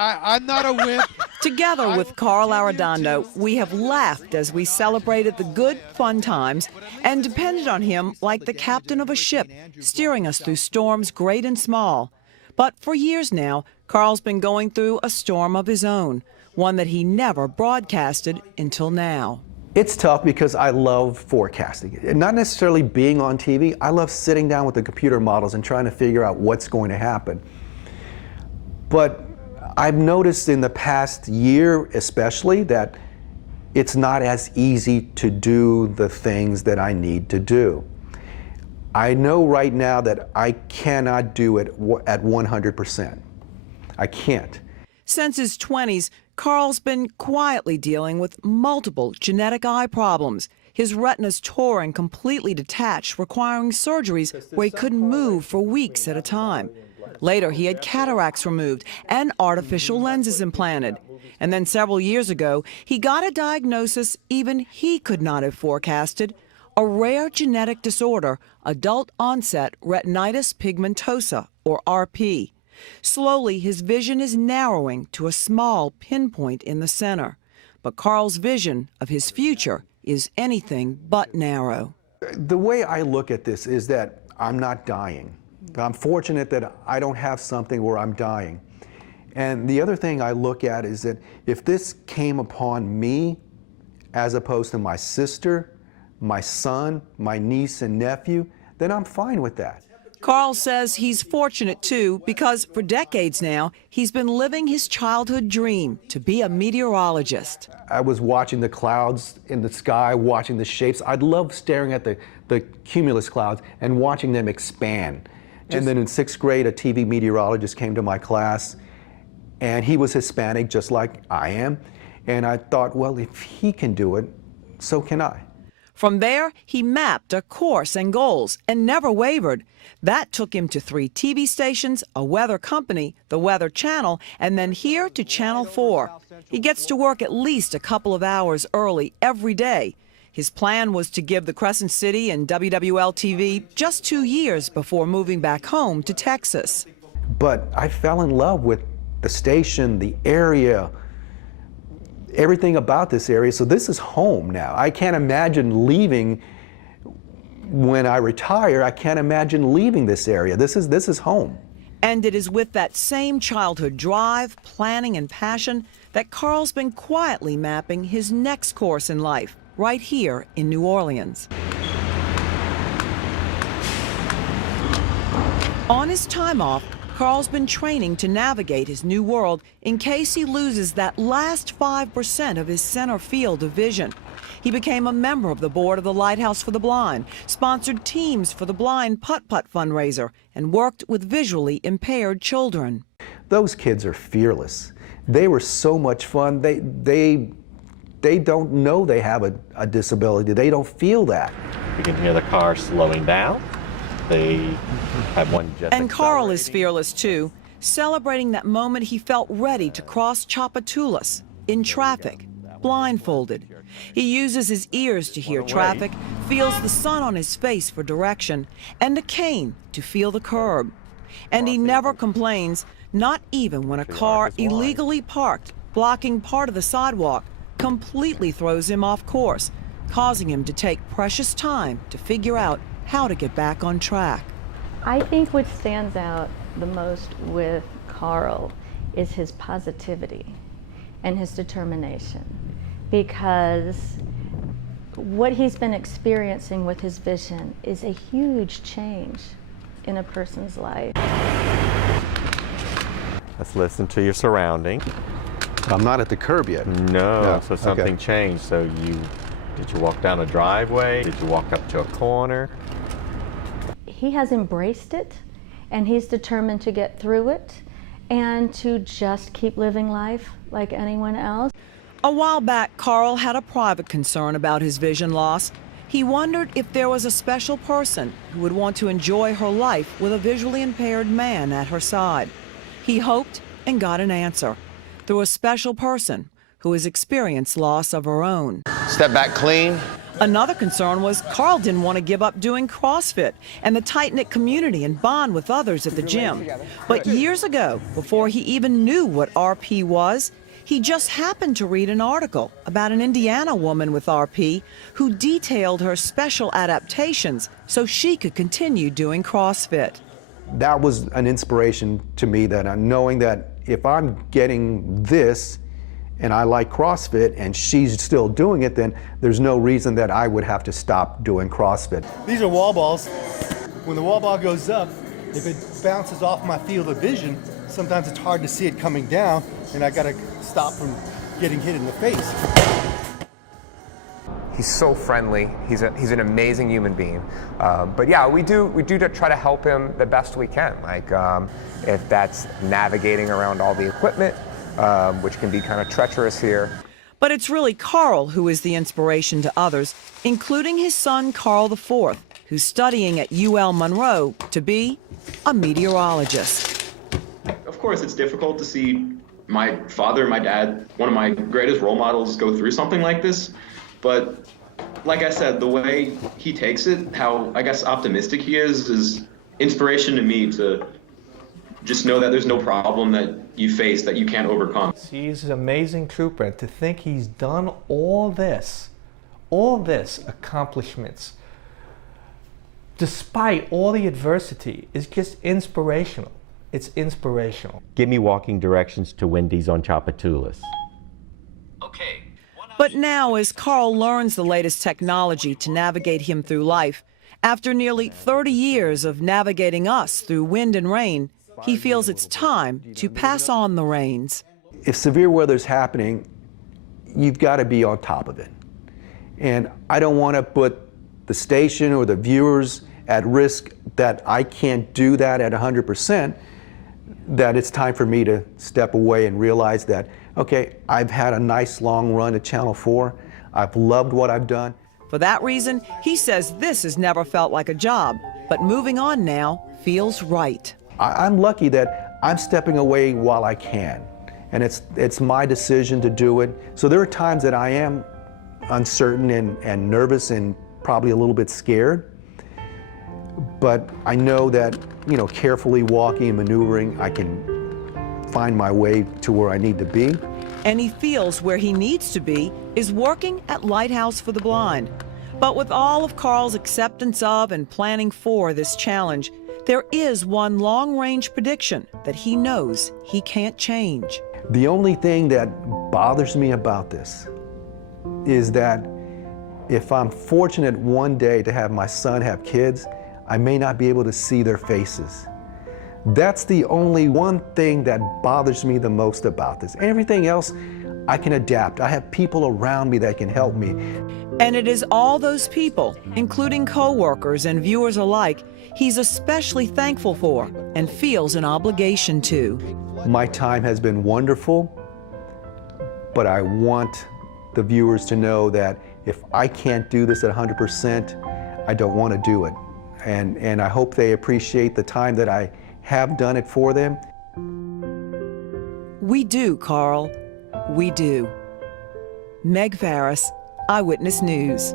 I'm not a wimp. Together with Carl Arredondo, we have laughed as we celebrated the good, fun times and depended on him like the captain of a ship, steering us through storms great and small. But for years now, Carl's been going through a storm of his own, one that he never broadcasted until now. It's tough because I love forecasting. Not necessarily being on TV, I love sitting down with the computer models and trying to figure out what's going to happen. But I've noticed in the past year especially that it's not as easy to do the things that I need to do. I know right now that I cannot do it at 100%. I can't. Since his 20s, Carl's been quietly dealing with multiple genetic eye problems. His retina's tore and completely detached, requiring surgeries where he couldn't move for weeks at a time. Later, he had cataracts removed and artificial lenses implanted. And then several years ago, he got a diagnosis even he could not have forecasted: a rare genetic disorder, adult onset retinitis pigmentosa, or RP. Slowly, his vision is narrowing to a small pinpoint in the center. But Carl's vision of his future is anything but narrow. The way I look at this is that I'm not dying. I'm fortunate that I don't have something where I'm dying. And the other thing I look at is that if this came upon me, as opposed to my sister, my son, my niece and nephew, then I'm fine with that. Carl says he's fortunate too, because for decades now, he's been living his childhood dream to be a meteorologist. I was watching the clouds in the sky, watching the shapes. I'd love staring at the cumulus clouds and watching them expand. And then in 6th grade, a TV meteorologist came to my class, and he was Hispanic, just like I am. And I thought, well, if he can do it, so can I. From there, he mapped a course and goals and never wavered. That took him to 3 TV stations, a weather company, the Weather Channel, and then here to Channel 4. He gets to work at least a couple of hours early every day. His plan was to give the Crescent City and WWL-TV just 2 years before moving back home to Texas. But I fell in love with the station, the area, everything about this area, so this is home now. I can't imagine leaving when I retire. I can't imagine leaving this area. This is home. And it is with that same childhood drive, planning, and passion that Carl's been quietly mapping his next course in life, right here in New Orleans. On his time off, Carl's been training to navigate his new world in case he loses that last 5% of his center field of vision. He became a member of the board of the Lighthouse for the Blind, sponsored teams for the Blind Putt-Putt fundraiser, and worked with visually impaired children. Those kids are fearless. They were so much fun. They don't know they have a disability. They don't feel that. You can hear the car slowing down. They have one just And Carl is fearless too, celebrating that moment he felt ready to cross Tchoupitoulas in traffic, blindfolded. He uses his ears to hear traffic, feels the sun on his face for direction, and a cane to feel the curb. And he never complains, not even when a car illegally parked, blocking part of the sidewalk, completely throws him off course, causing him to take precious time to figure out how to get back on track. I think what stands out the most with Carl is his positivity and his determination, because what he's been experiencing with his vision is a huge change in a person's life. Let's listen to your surrounding. I'm not at the curb yet. No, so something changed. So did you walk down a driveway? Did you walk up to a corner? He has embraced it, and he's determined to get through it and to just keep living life like anyone else. A while back, Carl had a private concern about his vision loss. He wondered if there was a special person who would want to enjoy her life with a visually impaired man at her side. He hoped and got an answer through a special person who has experienced loss of her own. Step back clean. Another concern was Carl didn't want to give up doing CrossFit and the tight-knit community and bond with others at the gym. But years ago, before he even knew what RP was, he just happened to read an article about an Indiana woman with RP who detailed her special adaptations so she could continue doing CrossFit. That was an inspiration to me, that knowing that if I'm getting this and I like CrossFit and she's still doing it, then there's no reason that I would have to stop doing CrossFit. These are wall balls. When the wall ball goes up, if it bounces off my field of vision, sometimes it's hard to see it coming down, and I gotta stop from getting hit in the face. He's so friendly. He's an amazing human being. But yeah, we do try to help him the best we can. Like if that's navigating around all the equipment, which can be kind of treacherous here. But it's really Carl who is the inspiration to others, including his son Carl IV, who's studying at UL Monroe to be a meteorologist. Of course, it's difficult to see my father, my dad, one of my greatest role models, go through something like this. But like I said, the way he takes it, how I guess optimistic he is inspiration to me, to just know that there's no problem that you face that you can't overcome. He's an amazing trooper, and to think he's done all this accomplishments, despite all the adversity, is just inspirational. It's inspirational. Give me walking directions to Wendy's on Tchoupitoulas. Okay. But now, as Carl learns the latest technology to navigate him through life, after nearly 30 years of navigating us through wind and rain, he feels it's time to pass on the reins. If severe weather's happening, you've got to be on top of it. And I don't want to put the station or the viewers at risk that I can't do that at 100%, that it's time for me to step away and realize that, okay, I've had a nice long run at Channel 4. I've loved what I've done. For that reason, he says this has never felt like a job, but moving on now feels right. I'm lucky that I'm stepping away while I can, and it's my decision to do it. So there are times that I am uncertain and nervous and probably a little bit scared, but I know that, carefully walking and maneuvering, I can find my way to where I need to be. And he feels where he needs to be is working at Lighthouse for the Blind. But with all of Carl's acceptance of and planning for this challenge, there is one long-range prediction that he knows he can't change. The only thing that bothers me about this is that if I'm fortunate one day to have my son have kids, I may not be able to see their faces. That's the only one thing that bothers me the most about this. Everything else, I can adapt. I have people around me that can help me. And it is all those people, including co-workers and viewers alike, he's especially thankful for and feels an obligation to. My time has been wonderful, but I want the viewers to know that if I can't do this at 100%, I don't want to do it. And I hope they appreciate the time that I have done it for them. We do, Carl. We do. Meg Farris, Eyewitness News.